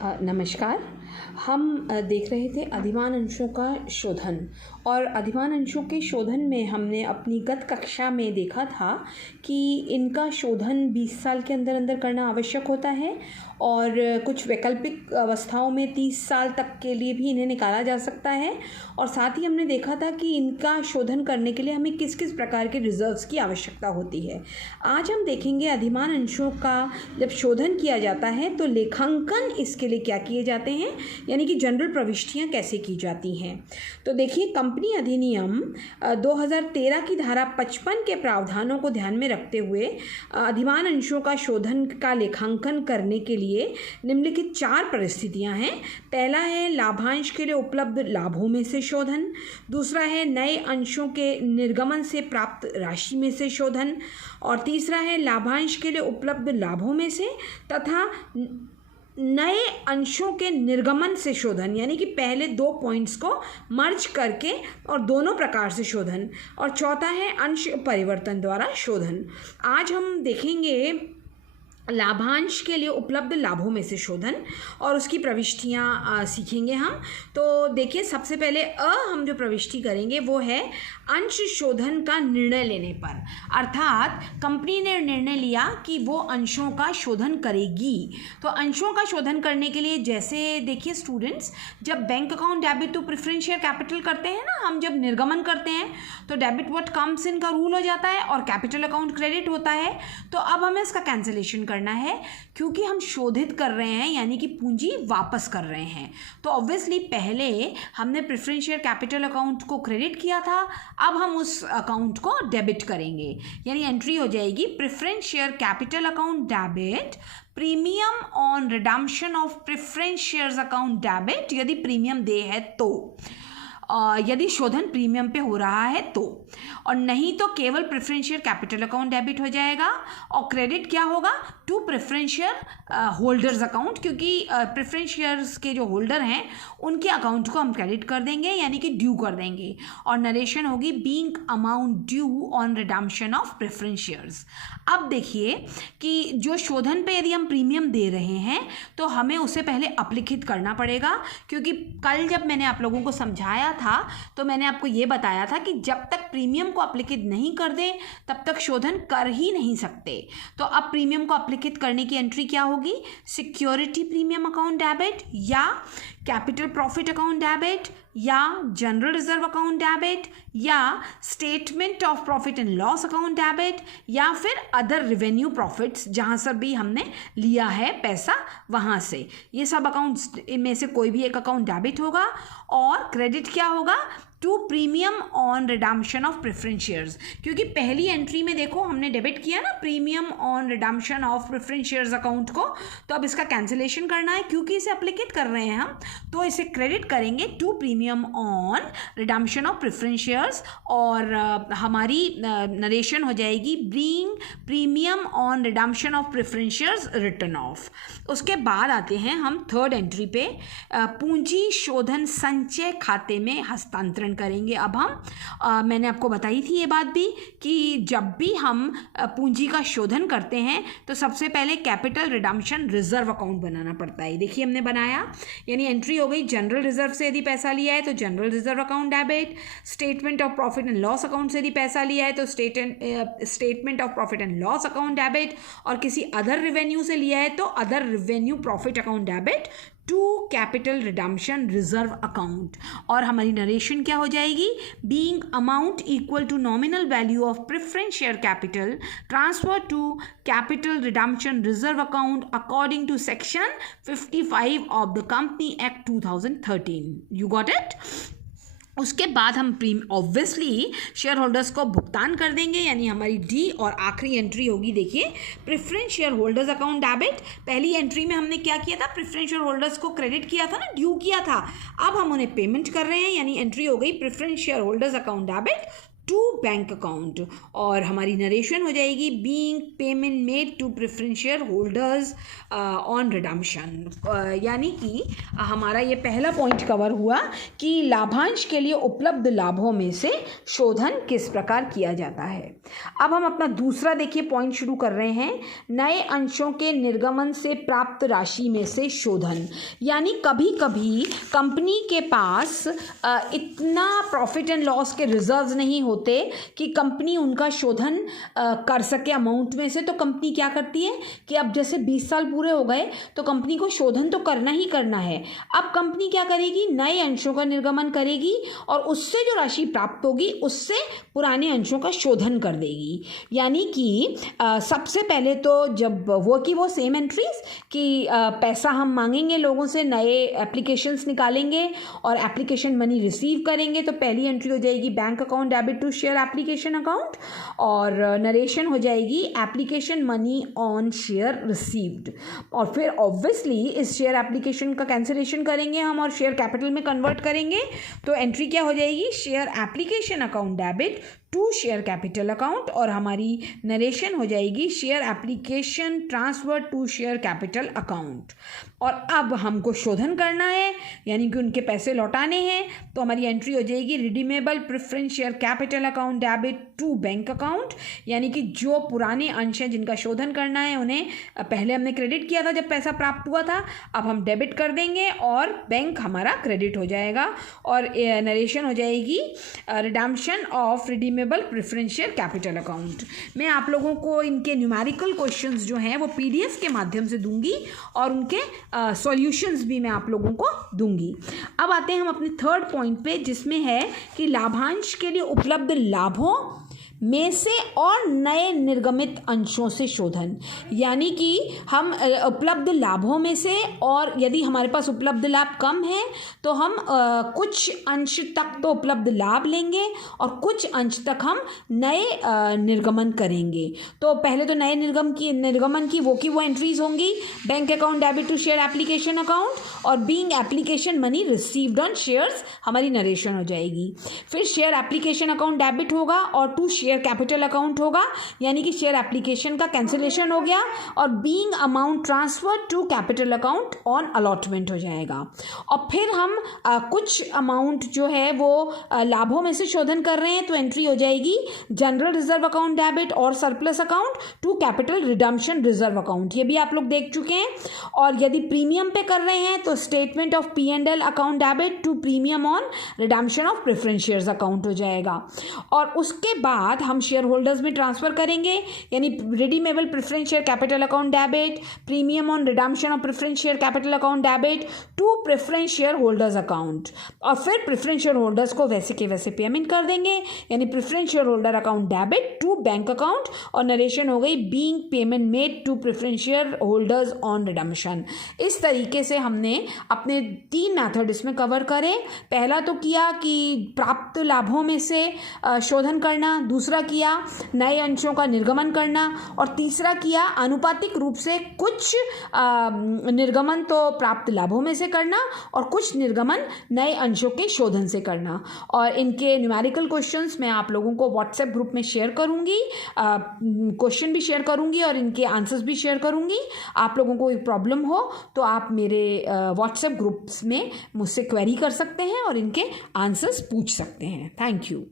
नमस्कार। हम देख रहे थे अधिमान अंशों का शोधन और अधिमान अंशों के शोधन में हमने अपनी गत कक्षा में देखा था कि इनका शोधन 20 साल के अंदर अंदर करना आवश्यक होता है और कुछ वैकल्पिक अवस्थाओं में 30 साल तक के लिए भी इन्हें निकाला जा सकता है। और साथ ही हमने देखा था कि इनका शोधन करने के लिए हमें किस किस प्रकार के रिजर्व्स की आवश्यकता होती है। आज हम देखेंगे अधिमान अंशों का जब शोधन किया जाता है तो लेखांकन इसके लिए क्या किए जाते हैं, यानी कि जनरल प्रविष्टियां कैसे की जाती हैं। तो देखिए, कंपनी अधिनियम 2013 की धारा 55 के प्रावधानों को ध्यान में रखते हुए अधिमान अंशों का शोधन का लेखांकन करने के लिए निम्नलिखित 4 परिस्थितियां हैं। पहला है लाभांश के लिए उपलब्ध लाभों में से शोधन, दूसरा है नए अंशों के निर्गमन से प्राप्त राशि में से शोधन, और तीसरा है लाभांश के लिए उपलब्ध लाभों में से तथा नए अंशों के निर्गमन से शोधन, यानी कि पहले 2 पॉइंट्स को मर्ज करके और दोनों प्रकार से शोधन, और चौथा है अंश परिवर्तन द्वारा शोधन। आज हम देखेंगे लाभांश के लिए उपलब्ध लाभों में से शोधन और उसकी प्रविष्टियाँ सीखेंगे हम। तो देखिए, सबसे पहले हम जो प्रविष्टि करेंगे वो है अंश शोधन का निर्णय लेने पर, अर्थात कंपनी ने निर्णय लिया कि वो अंशों का शोधन करेगी। तो अंशों का शोधन करने के लिए, जैसे देखिए स्टूडेंट्स, जब bank account debit to preference share capital करते हैं ना, हम जब निर्गमन करते हैं तो डेबिट व्हाट कम्स इन का रूल हो जाता है और कैपिटल अकाउंट क्रेडिट होता है। तो अब हमें इसका कैंसिलेशन करना है क्योंकि हम शोधित कर रहे हैं, यानी कि पूंजी वापस कर रहे हैं। तो ऑब्वियसली पहले हमने प्रेफरेंस शेयर कैपिटल अकाउंट को क्रेडिट किया था, अब हम उस अकाउंट को डेबिट करेंगे, यानी एंट्री हो जाएगी preference share capital account debit, premium on redemption of preference shares account debit, यदि प्रीमियम दे है तो, यदि शोधन प्रीमियम पे हो रहा है तो, और नहीं तो केवल preference share capital account debit हो जाएगा। और क्रेडिट क्या होगा? To preference share holders account, क्योंकि प्रेफरेंस शेयर्स के जो होल्डर हैं उनके अकाउंट को हम क्रेडिट कर देंगे, यानी कि ड्यू कर देंगे। और नरेशन होगी being amount due on redemption of preference shares. अब देखिए कि जो शोधन पे यदि हम प्रीमियम दे रहे हैं तो हमें उसे पहले अपलिखित करना पड़ेगा, क्योंकि कल जब मैंने आप लोगों को समझाया था तो मैंने आपको ये बताया था कि जब तक प्रीमियम को अपलिखित नहीं कर दे तब तक शोधन कर ही नहीं सकते। तो अब प्रीमियम को अपलिखित करने की एंट्री क्या होगी? सिक्योरिटी प्रीमियम अकाउंट डेबिट, या कैपिटल प्रॉफिट अकाउंट डेबिट, या जनरल रिजर्व अकाउंट डेबिट, या statement of profit and loss account debit, या फिर अदर रेवेन्यू प्रॉफिट्स, जहाँ से भी हमने लिया है पैसा वहाँ से। ये सब अकाउंट्स में से कोई भी एक अकाउंट डेबिट होगा। और क्रेडिट क्या होगा? To premium on redemption of preference shares, क्योंकि पहली एंट्री में देखो हमने डेबिट किया ना premium on redemption of preference shares account को, तो अब इसका कैंसिलेशन करना है क्योंकि इसे एप्लीकेट कर रहे हैं हम, तो इसे क्रेडिट करेंगे to premium on redemption of preference shares, और हमारी नरेशन हो जाएगी being premium on redemption of preference shares written off. उसके बाद आते हैं हम थर्ड एंट्री पे, पूंजी शोधन संचय खाते में हस्तांतरण करेंगे। अब हम मैंने आपको बताई थी ये बात भी कि जब भी हम पूंजी का शोधन करते हैं तो सबसे पहले कैपिटल रिडम्पशन रिजर्व अकाउंट बनाना पड़ता है। देखिए हमने बनाया, यानी एंट्री हो गई जनरल रिजर्व से यदि पैसा लिया है तो general reserve account debit, statement of profit and loss account से यदि पैसा लिया है तो statement of profit and loss account debit, और किसी अदर रेवेन्यू से लिया है तो other revenue profit account debit to capital redemption reserve account. और हमारी नरेशन क्या हो जाएगी? Being amount equal to nominal value of preference share capital transfer to capital redemption reserve account according to section 55 of the company act 2013। You got it? उसके बाद हम obviously share holders को भुगतान कर देंगे, यानी हमारी डी और आखिरी एंट्री होगी। देखिए preference share holders account debit, पहली एंट्री में हमने क्या किया था? प्रेफरेंस शेयर होल्डर्स को क्रेडिट किया था ना, ड्यू किया था, अब हम उन्हें पेमेंट कर रहे हैं, यानी एंट्री हो गई preference share holders account debit to bank account, और हमारी नरेशन हो जाएगी being payment made to preference share holders on redemption. यानी कि हमारा ये पहला पॉइंट कवर हुआ कि लाभांश के लिए उपलब्ध लाभों में से शोधन किस प्रकार किया जाता है। अब हम अपना दूसरा देखिए पॉइंट शुरू कर रहे हैं, नए अंशों के निर्गमन से प्राप्त राशि में से शोधन। यानी कभी कभी कंपनी के पास इतना प्रॉफिट एंड लॉस के रिजर्व्स नहीं होते कि कंपनी उनका शोधन कर सके अमाउंट में से। तो कंपनी क्या करती है कि अब जैसे 20 साल पूरे हो गए तो कंपनी को शोधन तो करना ही करना है। अब कंपनी क्या करेगी, नए अंशों का निर्गमन करेगी और उससे जो राशि प्राप्त होगी उससे पुराने अंशों का शोधन कर देगी। यानी कि सबसे पहले तो जब वो सेम एंट्रीज कि पैसा हम मांगेंगे लोगों से, नए एप्लीकेशंस निकालेंगे और एप्लीकेशन मनी रिसीव करेंगे, तो पहली एंट्री हो जाएगी bank account debit to share application account, और नरेशन हो जाएगी application money on share received. और फिर ऑब्वियसली इस शेयर एप्लीकेशन का कैंसिलेशन करेंगे हम और शेयर कैपिटल में कन्वर्ट करेंगे, तो एंट्री क्या हो जाएगी, share application account debit to share capital account, और हमारी नरेशन हो जाएगी share application transfer to share capital account. और अब हमको शोधन करना है यानी कि उनके पैसे लौटाने हैं, तो हमारी एंट्री हो जाएगी redeemable preference share capital account debit to bank account. यानी कि जो पुराने अंश हैं जिनका शोधन करना है उन्हें पहले हमने क्रेडिट किया था जब पैसा प्राप्त हुआ था, अब हम डेबिट कर देंगे और बैंक हमारा क्रेडिट हो जाएगा। और नरेशन हो जाएगी redemption of redeemable preference share capital account. मैं आप लोगों को इनके न्यूमेरिकल क्वेश्चंस जो हैं वो पीडीएफ के माध्यम से दूंगी और उनके सॉल्यूशंस भी मैं आप लोगों को दूंगी। अब आते हैं हम अपने थर्ड पॉइंट पे, जिसमें है कि लाभांश के लिए उपलब्ध लाभों में से और नए निर्गमित अंशों से शोधन। यानी कि हम उपलब्ध लाभों में से, और यदि हमारे पास उपलब्ध लाभ कम है तो हम कुछ अंश तक तो उपलब्ध लाभ लेंगे और कुछ अंश तक हम नए निर्गमन करेंगे। तो पहले तो नए निर्गमन की वो एंट्रीज होंगी, bank account debit to share application account और being application money received on shares, हमारी नरेशन हो जाएगी। फिर शेयर एप्लीकेशन अकाउंट डेबिट होगा और टू शेयर कैपिटल अकाउंट होगा, यानी कि शेयर एप्लीकेशन का कैंसिलेशन हो गया और being amount transfer to capital account on allotment हो जाएगा। और फिर हम कुछ अमाउंट जो है वो लाभों में से शोधन कर रहे हैं, तो एंट्री हो जाएगी जनरल रिजर्व अकाउंट डेबिट और surplus account to capital redemption reserve account, ये भी आप लोग देख चुके हैं। और यदि प्रीमियम पे कर रहे हैं तो statement of P&L account debit to premium on redemption of preference shares account हो जाएगा। और उसके बाद हम शेयर होल्डर्स में ट्रांसफर करेंगे, यानी redeemable preference share capital account debit, premium on redemption of preference share capital account debit to preference share holders account. और फिर प्रेफरेंस शेयर होल्डर्स को वैसे के वैसे पेमेंट कर देंगे, यानी preference share holder account debit to bank account, और नरेशन हो गई being payment made to preference share holders on redemption. इस तरीके से हमने अपने 3 मेथड इसमें कवर करे। पहला तो किया कि प्राप्त लाभों में से शोधन करना, दूसरा किया नए अंशों का निर्गमन करना, और तीसरा किया अनुपातिक रूप से कुछ निर्गमन तो प्राप्त लाभों में से करना और कुछ निर्गमन नए अंशों के शोधन से करना। और इनके न्यूमेरिकल क्वेश्चंस मैं आप लोगों को व्हाट्सएप ग्रुप में शेयर करूंगी, क्वेश्चन भी शेयर करूंगी और इनके आंसर्स भी शेयर करूंगी। आप लोगों को कोई प्रॉब्लम हो तो आप मेरे व्हाट्सएप ग्रुप्स में मुझसे क्वेरी कर सकते हैं और इनके आंसर्स पूछ सकते हैं। Thank you.